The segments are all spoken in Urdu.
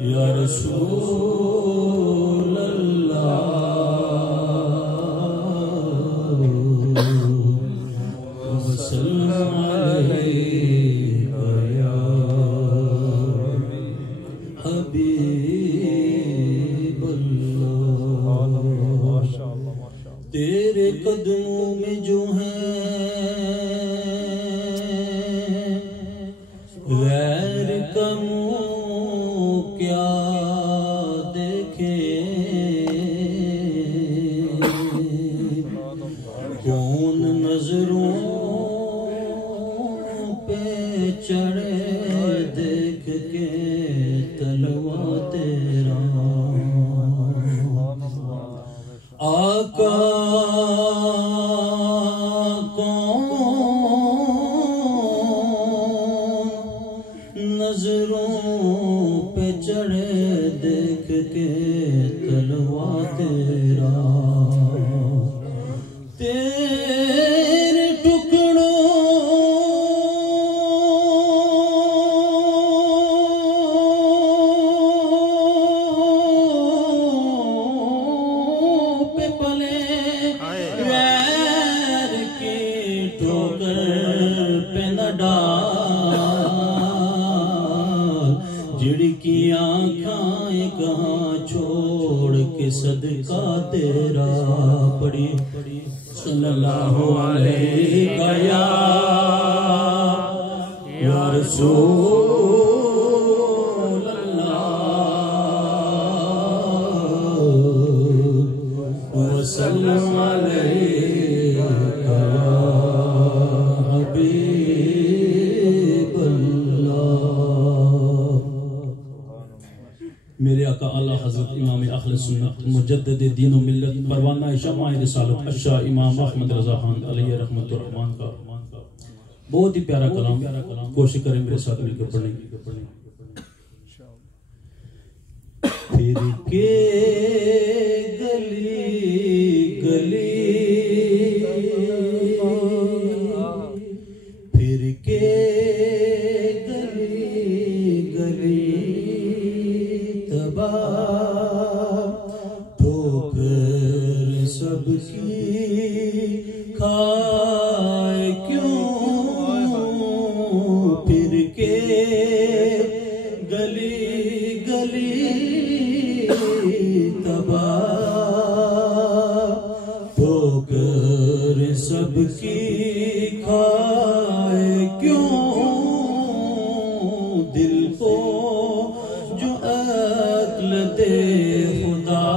یا رسول اللہ وسلم علیک یا حبیب اللہ تیرے قدموں میں جو ہیں غیر کا منہ کیا دیکھے کون نظروں پہ چڑھے دیکھ کے تلوا تیرا آقا نظروں پہ چڑھے دیکھ کے تلوا تیرا تیرے ٹکڑوں پہ پلے غیر کی ٹھوکر پہ نہ ڈال جھڑکیاں کھائیں کہاں چھوڑ کے صدقہ تیرا پڑھی صلی اللہ علیہ یا رسول اللہ وسلم علیہ یا حبیب اللہ میرے آقا اعلیٰ حضرت امام اہل سنت مجدد دین و ملت پروانہ شمع رسالت اشاہ امام احمد رضا خان علیہ رحمت الرحمن کا بہت ہی پیارا کلام کوشش کریں میرے ساتھ مل کے پڑھنے کی پھر کے گلی گلی پھر کے ٹھوکر سب کی کھائے کیوں پھر کے گلی گلی تباہ ٹھوکر سب کی کھائے کیوں دل کو جو عقل دے خدا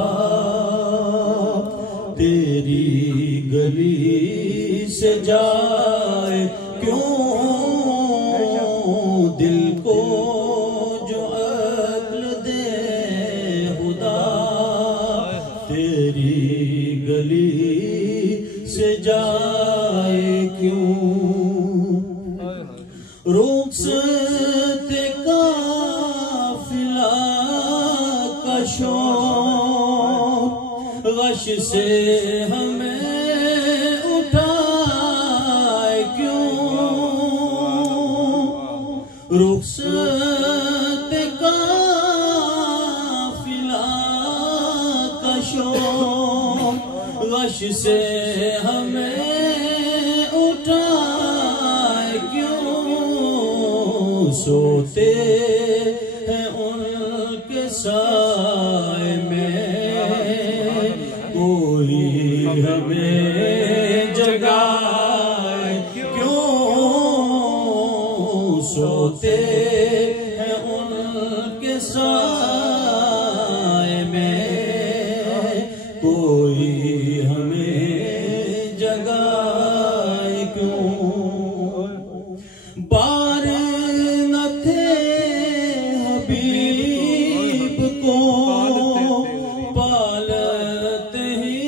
تیری گلی سے جائے کیوں دل کو جو عقل دے خدا تیری گلی سے جائے کیوں رخصت قافلہ کا شور غش سے ہمیں اٹھائے کیوں رخصت قافلہ کا شور غش سے ہمیں اٹھائے کیوں سوتے ہیں ان کے سائے میں کوئی ہمیں جگائے کیوں سوتے ہیں ان کے سائے میں کوئی ہمیں جگائے کیوں بار نہ تھے حبیب کو پالتے ہی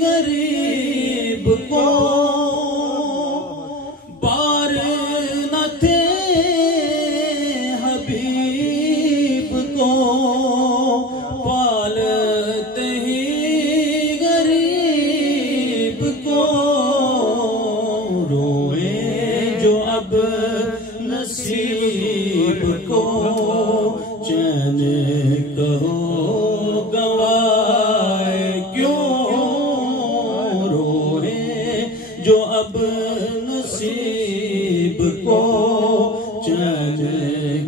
غریب کو بار نہ تھے حبیب کو نصیب کو چین کہو گوائے کیوں روئے جو اب نصیب کو چین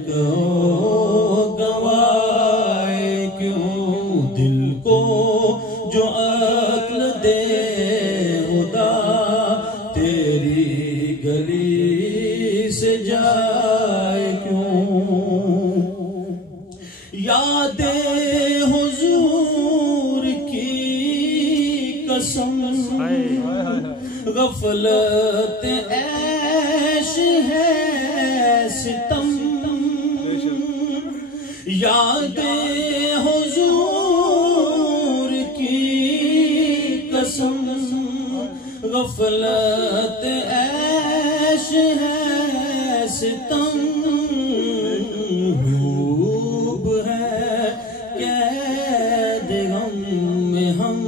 کہو گوائے کیوں دل کو جو عقل دے خدا تیری گلی سے جائے کیوں یاد حضور کی قسم غفلت عیش ہے ستم یاد حضور کی قسم غفلت عیش ہے ستم خوب ہے قید غم میں ہم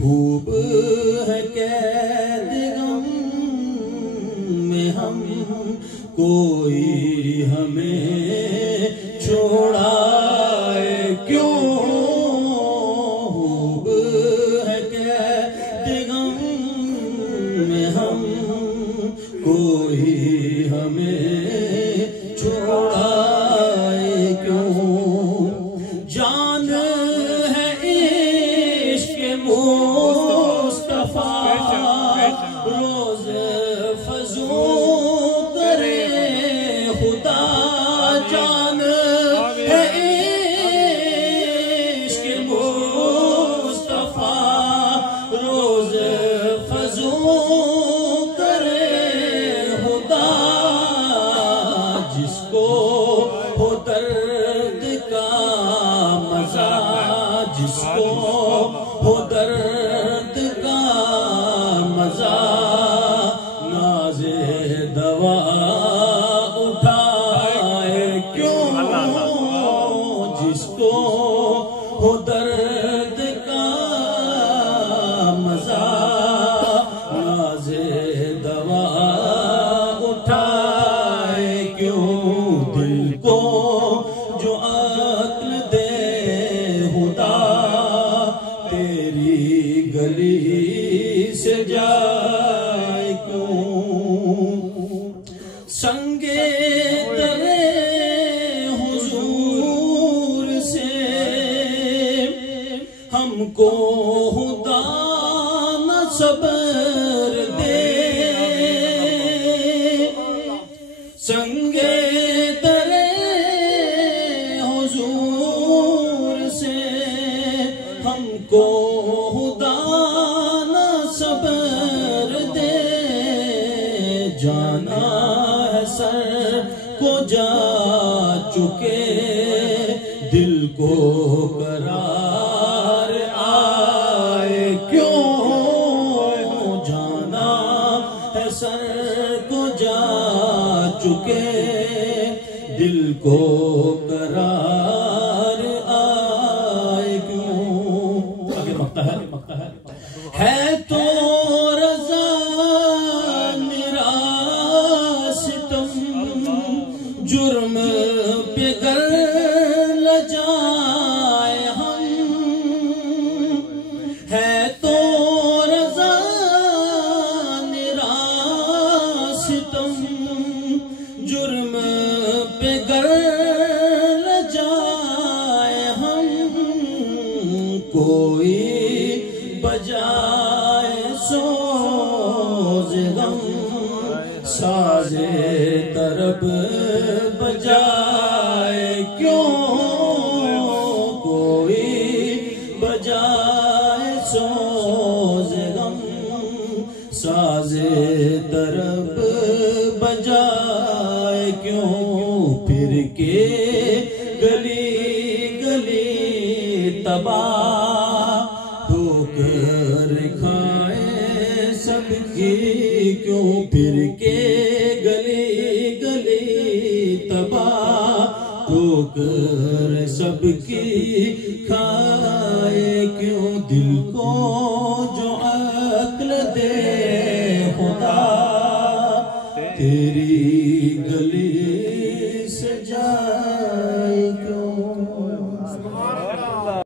خوب ہے قید غم میں ہم کوئی ہمیں چھوڑائے کیوں خوب ہے قید غم میں ہم کوئی ہمیں چھوڑائے کیوں جان ہے عشق مصطفیٰ روز فزوں کرے خدا جان ہے عشق مصطفیٰ روز فزوں کرے خدا جس کو ہو درد کا مزہ جس کو ہو درد کا مزہ ناز دوا اٹھائے کیوں جس کو ہو درد کا مزہ ناز دوا اٹھائے کیوں دل کو جو عقل دے خدا تیری گلی سے جائے کیوں سنگے درے حضور سے ہم کو خدا نہ صبر دے سنگے درے حضور سے ہم کو خدا نہ صبر دے جانا ہے سر کو جا چکے دل کو قرار آئے کیوں جانا ہے سر کو جا چکے دل کو قرار آئے کیوں آگے مقطع ہے تو رضا ستم جرم پہ گر لجائے ہم ہے تو رضا ستم جرم پہ گر لجائے ہم کوئی بجائے سوز غم ساز طرب بجائے کیوں کوئی بجائے سوز غم ساز طرب بجائے کیوں پھر کے گلی گلی تباہ ہو کر کھائے سب کی کیوں پھر کے گلی گلی تباہ ہو کر سب کی کھائے کیوں دل کو جو عقل دے خدا تیری گلی سے جا